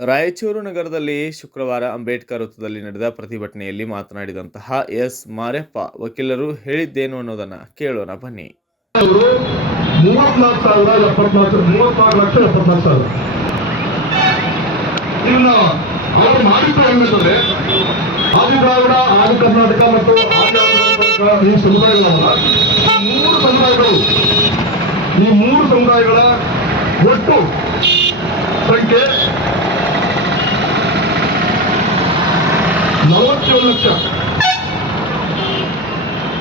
ರಾಯಚೂರು ನಗರದಲ್ಲಿ ಶುಕ್ರವಾರ ಅಂಬೇಡ್ಕರ್ ವೃತ್ತದಲ್ಲಿ ನಡೆದ ಪ್ರತಿಭಟನೆಯಲ್ಲಿ ಮಾತನಾಡಿದಂತಹ ಎಸ್ ಮಾರ್ಯಪ್ಪ, ವಕೀಲರು ಹೇಳಿದ್ದೇನು ಅನ್ನೋದನ್ನ ಕೇಳೋಣ ಬನ್ನಿ. 34 ಲಕ್ಷ 74 ಸಾವಿರ ಇನ್ನು ಅವರು ಮಾಡಿದ್ದು ಹೆಂಗಂತಂದ್ರೆ ಆದಿದ್ರಾವಿಡ, ಆದಿ ಕರ್ನಾಟಕ ಮತ್ತು ಈ ಸಮುದಾಯಗಳಲ್ಲ, ಈ ಮೂರು ಸಮುದಾಯಗಳ ಒಟ್ಟು ಸಂಖ್ಯೆ 47 ಲಕ್ಷ.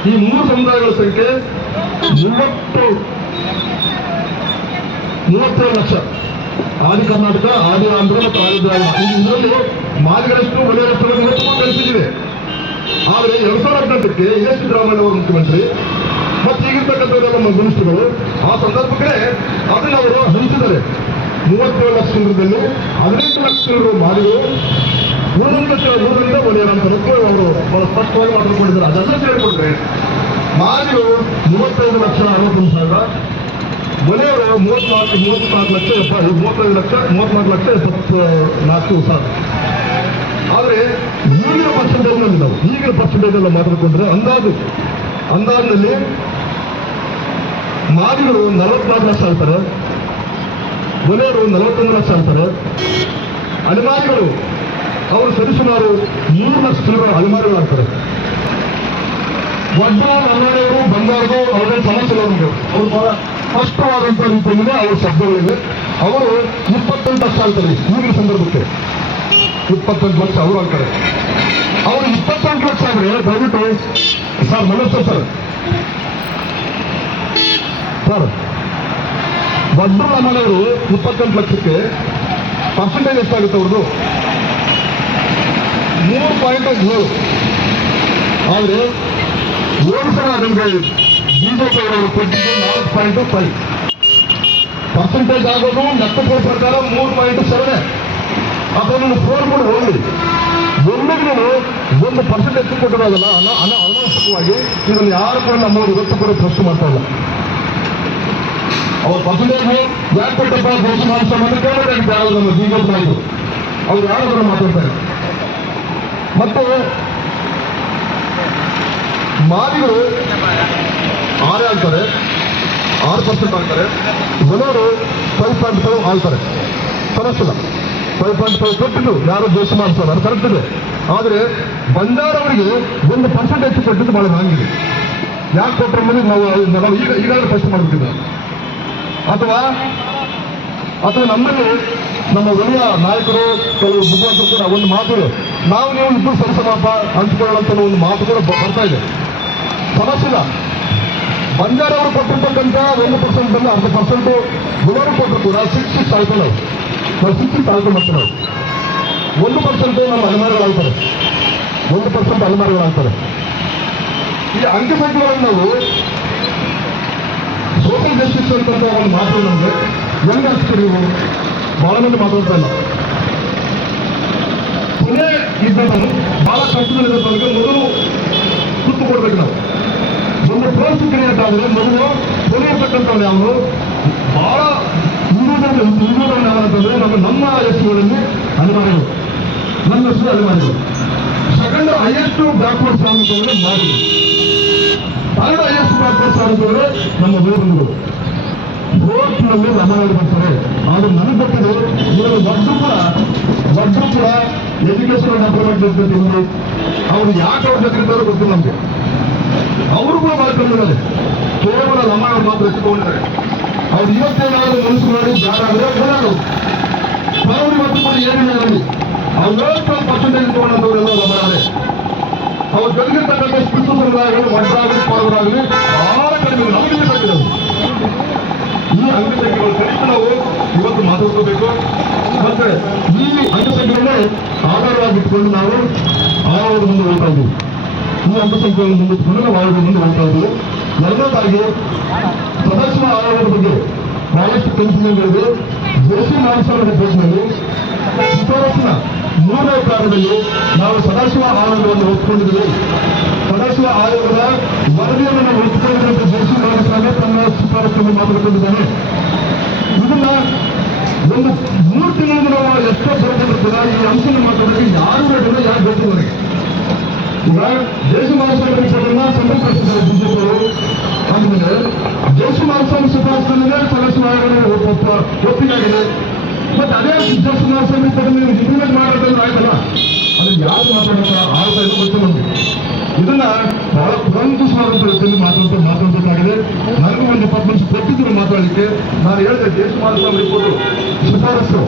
ಈ ಮೂರು ಸಮುದಾಯಗಳ ಸಂಖ್ಯೆ 37 ಲಕ್ಷ. ಆದಿ ಕರ್ನಾಟಕ, ಆದಿ ಆಂಧ್ರ ಮತ್ತು ಆದಿ ದ್ರಾವಿಡ, ಇದರಲ್ಲಿ ಮಾದಿಗರಷ್ಟು ಒಲೆಯರಷ್ಟು ಕಲಿಸಿದೆ. ಆದರೆ 2018ಕ್ಕೆ ಎಸ್ ಸಿದ್ದರಾಮಯ್ಯ ಅವರು ಮುಖ್ಯಮಂತ್ರಿ ಮತ್ತು ಈಗಿರ್ತಕ್ಕಂಥವರೆಲ್ಲ ನಮ್ಮ ಮಿನಿಸ್ಟರ್ಗಳು ಆ ಸಂದರ್ಭಕ್ಕೆ ಅದನ್ನು ಅವರು ಹಂಚಿದ್ದಾರೆ. 37 ಲಕ್ಷ ಜನರಲ್ಲಿ 18 ಲಕ್ಷ ಜನರು ಮಾದಿಗರು, ಊರಿಂದ ಒಲೆಯರ ಅಂತ ಅವರು ಬಹಳ ಸ್ಪಷ್ಟವಾಗಿ ಮಾತನಾಡಿದ್ದಾರೆ. ಅದೆಲ್ಲ ಸೇರಿಕೊಂಡ್ರೆ ಮಾದಿಗರು 35 ಲಕ್ಷ 61 ಸಾವಿರ, ಮನೆಯವರು 34 ಲಕ್ಷ 34 ಲಕ್ಷ 74 ಸಾವಿರ. ಆದರೆ ಈಗಿನ ಪರ್ಸೆಂಟೇಜ್ ಎಲ್ಲ ಮಾತಾಡ್ಕೊಂಡ್ರೆ ಅಂದಾಜಿನಲ್ಲಿ ಮಾದಿಗರು 44 ಲಕ್ಷ ಆಗ್ತಾರೆ, ಮನೆಯವರು 41 ಲಕ್ಷ ಆಗ್ತಾರೆ. ಅಲೆಮಾರಿಗಳು ಅವರು ಸರಿಸುಮಾರು 3 ಲಕ್ಷ ಅಲೆಮಾರಿಗಳು ಆಗ್ತಾರೆ. ಒಡ್ಡ ಅಲೆಮಾರಿಯವರು ಬಂಗಾರದು ಅವರ ಸಮಸ್ಯೆ ಅವರು ಬಹಳ ಸ್ಪಷ್ಟವಾದಂಥ ರೀತಿಯಲ್ಲಿ ಅವರ ಶಬ್ದಗಳಿವೆ. ಅವರು 28 ಲಕ್ಷ ಆಗ್ತಾರೆ. ಈಗಿನ ಸಂದರ್ಭಕ್ಕೆ 28 ಲಕ್ಷ ಅವರು ಆಗ್ತಾರೆ. ಅವರು 28 ಲಕ್ಷ ಆದರೆ ದಯವಿಟ್ಟು ಸರ್ ನಮಸ್ತೆ ಸರ್ ಒಡ್ಡ ಅಲೆಮಾರಿಯವರು 28 ಲಕ್ಷಕ್ಕೆ ಪರ್ಸೆಂಟೇಜ್ ಎಷ್ಟಾಗುತ್ತೆ ಅವ್ರದ್ದು? 3.7. ಆದರೆ ಹೋದ ಸಲ ನಮಗೆ ಬಿಜೆಪಿ ಅವರು ಕೊಟ್ಟಿದ್ದು 4.5 ಪರ್ಸೆಂಟೇಜ್ ಆಗೋದು. ಲೆಕ್ಕದ ಪ್ರಕಾರ 3.7 ಅಥವಾ ನೀವು 4 ಕೂಡ ಹೋಗಿ ಎಲ್ಲರಿಗೂ 1% ಹೆಚ್ಚು ಕೊಟ್ಟಿರೋದಲ್ಲ ಅನಾವಶ್ಯಕವಾಗಿ. ಇದನ್ನು ಯಾರು ಕೂಡ ನಮ್ಮವರು ಇವತ್ತು ಕೂಡ ಪ್ರಶ್ನೆ ಮಾಡ್ತಾ ಇಲ್ಲ. ಅವ್ರ ಪರ್ಸೆಂಟೇಜ್ ಯಾಕೆ ಕೊಟ್ಟಪ್ಪ ದೇಶ ಸಂಬಂಧ ಕೇಳಬೇಕಾಗಿದೆ ಯಾರು ನಮ್ಮ ಬಿಜೆಪಿ ನಾಯಕರು, ಅವ್ರು ಯಾರು ಕೂಡ ಮಾತಾಡ್ತಾರೆ. ಮತ್ತು ಮಾದಿಗರು 6 ಆಗ್ತಾರೆ, 6% ಆಗ್ತಾರೆ. ಜನರು 5.5 ಆಗ್ತಾರೆ. ಸಮಸ್ಯೆ 5.5 ಕೊಟ್ಟಿದ್ದು ಯಾರು ದೇಶ ಮಾಡ್ತಾರೆ, ಅದು ಕರೆಕ್ಟ್ ಇದೆ. ಆದರೆ ಬಂಜಾರವರಿಗೆ 1% ಹೆಚ್ಚು ಕೊಟ್ಟಿದ್ದು ಬಹಳ ಹಾಗಿದೆ. ಯಾಕೆ ಕೊಟ್ಟರೆ ಅನ್ನೋದು ನಾವು ಈಗಾಗಲೇ ಪ್ರಶ್ನೆ ಮಾಡ್ಬಿಟ್ಟಿದ್ದ. ಅಥವಾ ನಮ್ಮಲ್ಲಿ ನಮ್ಮ ಒಳ್ಳೆಯ ನಾಯಕರು ಕೆಲವು ಬುದ್ಧಿವಂತರು ಕೂಡ ಒಂದು ಮಾತು, ನಾವು ನೀವು ಇಬ್ಬರು ಸರಸಮಪ್ಪ ಹಂಚಿಕೊಳ್ಳುವಂಥ ಒಂದು ಮಾತು ಕೂಡ ಬರ್ತಾ ಇದೆ. ಸಮಸ್ಯೆ ಇಲ್ಲ. ಬಂಜಾರವರು ಕೊಟ್ಟಿರ್ತಕ್ಕಂಥ 1% 10% ಗುಣರು ಕೊಟ್ಟರು ಕೂಡ 60 ತಾಳ್ಕೊಂಡು ನಾವು 60 ತಾಳ್ಕೊಂಡು ಮಾಡ್ತೀವಿ ನಾವು. 1% ನಮ್ಮ ಅಲೆಮಾರಿಗಳಾಗ್ತಾರೆ, 1% ಅಲೆಮಾರಿಗಳಾಗ್ತಾರೆ. ಈ ಅಂಕಿ ಸಂಖ್ಯೆಗಳನ್ನು ನಾವು ಸೋಷಿಯಲ್ ಜಸ್ಟಿಸ್ ಅಂತಂತ ಒಂದು ಮಾತು ನಮಗೆ ಹೆಂಗೆ ಹಚ್ತೀರಿ ನೀವು? ಬಹಳ ಮಂದಿ ಮಾತಾಡ್ತಾ ಇಲ್ಲ. ಕೊನೆ ಇದ್ದವನು ಬಹಳ ಕಷ್ಟದಲ್ಲಿದ್ದವನಿಗೆ ಮೊದಲು ಸುತ್ತು ಕೊಡ್ಬೇಕು. ನಾವು ಒಂದು ಪೋಸ್ಟ್ ಕ್ರಿಯೇಟ್ ಆದರೆ ಮೊದಲು ಕೊನೆಯತಕ್ಕಂಥವ್ರು ಯಾರು ಬಹಳ ಹಿಂದೂಗಳು ಯಾವಂತಂದ್ರೆ ನಮ್ಮ ಎಸ್ಗಳಲ್ಲಿ ಅಲೆಮಾರಿಗಳು, ನಮ್ಮ ಹೆಸರು ಅಲೆಮಾರಿಗಳು. ಸೆಕೆಂಡ್ ಹೈಯೆಸ್ಟ್ ಬ್ಯಾಕ್ವರ್ಡ್ಸ್ ಯಾವಂತಂದ್ರೆ ಮಾದಿಗರು. ಥರ್ಡ್ ಹೈಯೆಸ್ಟ್ ಬ್ಯಾಕ್ವರ್ಡ್ಸ್ ಯಾವಂತಂದ್ರೆ ನಮ್ಮ ಊರುಗಳು. ನಲ್ಲಿ ರಮಾಯಣ ಬರ್ತಾರೆ. ಆದ್ರೆ ನನಗೆ ಗೊತ್ತಿದೆ ಇವರು ಒಟ್ಟು ಕೂಡ ಎಜುಕೇಶನ್ ಡೆವಲಪ್ಮೆಂಟ್ ಜೊತೆ ಅವರು ಯಾಕೆ ಅವ್ರ ಜೊತೆ ಇದ್ದಾರೋ ಗೊತ್ತಿಲ್ಲ ನಮಗೆ. ಅವರು ಕೂಡ ಮಾಡ್ಕೊಂಡಿದ್ದಾರೆ, ಕೇವಲ ರಮಾಯಣ ಮಾತ್ರ ಎತ್ಕೊಂಡಿದ್ದಾರೆ. ಅವ್ರು ಇವತ್ತೇನಾದ್ರು ಮನಸ್ಸು ಮಾಡಿ ಯಾರಾದ್ರೆ ಏನಾದ್ರು ಬರೋರು ಮತ್ತು ಕೂಡ ಏನಿಲ್ಲ ಅಲ್ಲಿ ಅವ್ರು 10% ತಗೊಂಡಂಥವರೆಲ್ಲ ರಮಾಯಣೆ. ಅವ್ರು ಜೊತೆಗಿರ್ತಕ್ಕಂಥ ಸ್ಪಿತ್ತು ಸಮುದಾಯಗಳು ಮಡ್ಡಾಗಲಿ ಪಾಲ್ಗರಾಗಲಿ ಬಹಳ ಕಡಿಮೆ ನಮಗೆ ಬೇಕಿದೆ. ಈ ಅಂಕಸಂಖ್ಯೆಗಳು ಕನಿಷ್ಠ ನಾವು ಇವತ್ತು ಮಾತಾಡ್ಕೋಬೇಕು. ಮತ್ತೆ ಈ ಅಂಕಸಂಖ್ಯೆಗಳನ್ನೇ ಆಧಾರವಾಗಿಟ್ಕೊಂಡು ನಾವು ಆಯೋಗದ ಮುಂದೆ ಹೋಗ್ತಾ ಇದ್ದೀವಿ. ಈ ಅಂಕಸಂಖ್ಯೆಗಳನ್ನು ಮುಂದಿಟ್ಕೊಂಡು ನಾವು ಆಯೋಗದ ಮುಂದೆ ಹೋಗ್ತಾ ಇದ್ದೀವಿ. ಎರಡನೇದಾಗಿ ಸದಾಶಿವ ಆಯೋಗದ ಬಗ್ಗೆ ಬಹಳಷ್ಟು ಕನ್ಫ್ಯೂಷನ್ಗಳಿದೆ. ಜೆಸಿ ಮಾನಸರ ರಿಪೋರ್ಟ್ನಲ್ಲಿ ಶಿಫಾರಸಿನ 3ನೇ ಕಾರ್ಯದಲ್ಲಿ ನಾವು ಸದಾಶಿವ ಆಯೋಗವನ್ನು ಒಪ್ಪಿಕೊಂಡಿದ್ದೀವಿ. ಸದಾಶಿವ ಆಯೋಗದ ವರದಿಯನ್ನು ನಾವು ಒಪ್ಪಿಕೊಂಡಿದ್ದಂತೆ ಜೆಸಿ ಮಾನಸರಾಗಿ ತನ್ನ ಶಿಫಾರಸನ್ನು ಮಾತನಾಡಿಕೊಂಡಿದ್ದಾನೆ. ಇದನ್ನ ಒಂದು 3 ತಿಂಗಳು ಎಷ್ಟೋ ಬರಬಹುದು ಕೂಡ ಈ ಅಂಶನ ಮಾತಾಡೋಕ್ಕೆ ಯಾರು ಬೇಡ, ಯಾರು ಬೇಕು ನನಗೆ. ಈಗ ದೇಶ ಮಹಾಸ್ವಾಮಿ ರಿಪೋರ್ಟನ್ನ ಸಂಬಂಧಪಡಿಸಿದ್ದಾರೆ ಬಿಜೆಪಿಯವರು. ಆದ್ಮೇಲೆ ದೇಶ ಮಹಾಸ್ವಾಮಿ ಶಿಫಾರಸ್ಸಿನ ಸದಸ್ಯ ಒಪ್ಪಿಗಾಗಿದೆ. ಮತ್ತೆ ಅದೇ ದೇಶ ಮಹಾಸ್ವಾಮಿ ರಿಪೋರ್ಟ್ ನೀವು ಇಂಪ್ಲಿಮೆಂಟ್ ಮಾಡೋದ್ರಲ್ಲಿ ಆಯ್ತಲ್ಲ, ಅದನ್ನು ಯಾರು ಮಾತಾಡೋಣ ಆಳ್ತಾ ಇಲ್ಲ ಗೊತ್ತು ನಮಗೆ. ಇದನ್ನ ಬಹಳ ಕೂಲಂಕುಷವಾದಂಥ ರೀತಿಯಲ್ಲಿ ಮಾತಾಡಬೇಕಾಗಿದೆ. ನನಗೂ ಒಂದು 20 ನಿಮಿಷ ಕೊಟ್ಟಿದ್ರು ಮಾತಾಡಲಿಕ್ಕೆ. ನಾನು ಹೇಳಿದೆ ದೇಶ ಮಹಾಸ್ವಾಮಿ ರಿಪೋರ್ಟ್ ಶಿಫಾರಸ್ಸು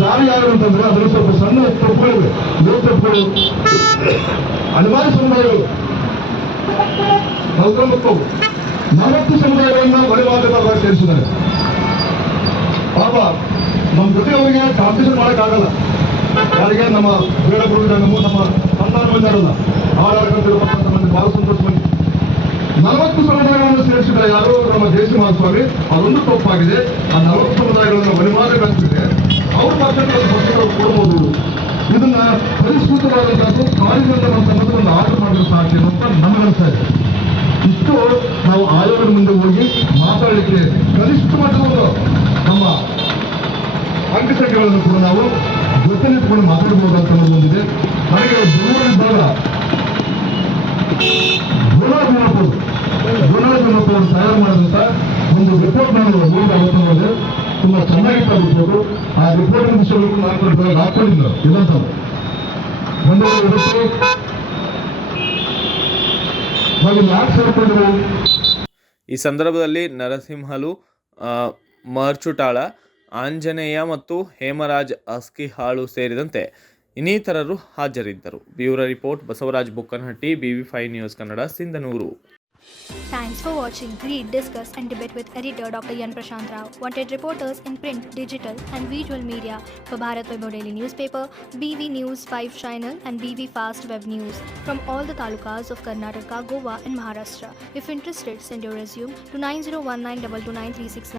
ಜಾರಿ ಆಗಿರುವಂತಂದ್ರೆ ಅದನ್ನು ಸ್ವಲ್ಪ ಸಣ್ಣ ತಪ್ಪುಗಳಿವೆ. ತಪ್ಪುಗಳು ಅನಿವಾರ್ಯ ಸಮುದಾಯಗಳು 40 ಸಮುದಾಯಗಳನ್ನ ವಹಿವಾಟುದಾರರಾಗಿ ಸೇರಿಸಿದ್ದಾರೆ. ಪಾಪ ನಮ್ಮ ಜೊತೆ ಅವರಿಗೆ ಕಾಂಪಿಟೇಷನ್ ಮಾಡೋಕ್ಕಾಗಲ್ಲ. ಯಾರಿಗೆ ನಮ್ಮ ಬೇಡ ನಮ್ಮ ಸಂತಾನ ಬಂದಾರಲ್ಲ, ಆಡಳಿತ ಮಂದಿ ಬಹಳ ಸಂತೋಷ ಮಂದಿ 40 ಸಮುದಾಯಗಳನ್ನು ಸೇರಿಸಿದ ಯಾರು ನಮ್ಮ ದೇಶ ಮಹಾಸ್ವಾಮಿ. ಅದೊಂದು ತಪ್ಪಾಗಿದೆ. ಆ 40 ಸಮುದಾಯಗಳನ್ನು ವಹಿವಾಟುಗಾರಿಸಿದೆ ಅವ್ರ ಪಕ್ಷಗಳು ಕೊಡ್ಬೋದು. ಇದನ್ನ ಪರಿಷ್ಕೃತವಾದಂತಹ ಕಾರ್ಯನಿರ್ವಹಣೆ ಒಂದು ಆರ್ಡರ್ ಮಾಡಲು ಸಾಧ್ಯ ಅಂತ ನಮಗನ್ನಿಸ್ತಾ ಇದೆ. ಇಷ್ಟು ನಾವು ಆಯೋಗದ ಮುಂದೆ ಹೋಗಿ ಮಾತಾಡಲಿಕ್ಕೆ ಕನಿಷ್ಠ ಮಟ್ಟದ ನಮ್ಮ ಅಂಕಸಂಖ್ಯೆಗಳನ್ನು ಕೂಡ ನಾವು ಜೊತೆಲಿಟ್ಕೊಂಡು ಮಾತಾಡಬಹುದು ಅಂತ ಒಂದಿದೆ. ನನಗೆ ಬೆಂಗಳೂರಿದ್ದಾಗ ಗುಣಾಭಿಮತವನ್ನು ತಯಾರು ಮಾಡಿದಂತ ಒಂದು ರಿಪೋರ್ಟ್ ನಾನು ಅವತ್ತು ತುಂಬಾ ಚೆನ್ನಾಗಿತ್ತು ರಿಪೋರ್ಟ್. ಆ ರಿಪೋರ್ಟ್ ವಿಷಯಗಳು ನಾನು ಹಾಕೊಂಡಿದ್ದ ಇದಂತ ನಾವು ಯಾಕೆ ಸೇರ್ಕೊಂಡ್ರು. ಈ ಸಂದರ್ಭದಲ್ಲಿ ನರಸಿಂಹಲು ಮರ್ಚುಟಾಳ, ಆಂಜನೇಯ ಮತ್ತು ಹೇಮರಾಜ್ ಅಸ್ಕಿಹಾಳು ಸೇರಿದಂತೆ ಇನ್ನಿತರರು ಹಾಜರಿದ್ದರು. Bureau report Basavaraj Bukkanahatti, BV5 news Kannada, Sindhanur. Thanks for watching Read, Discuss and Debate with editor Dr. Yan Prashant Rao. Wanted reporters in print, digital and visual media for Bharat Vaibhav Daily Newspaper, BV News 5 Channel and BV Fast Web News from all the talukas of Karnataka, Goa and Maharashtra. If interested, send your resume to 9019229369.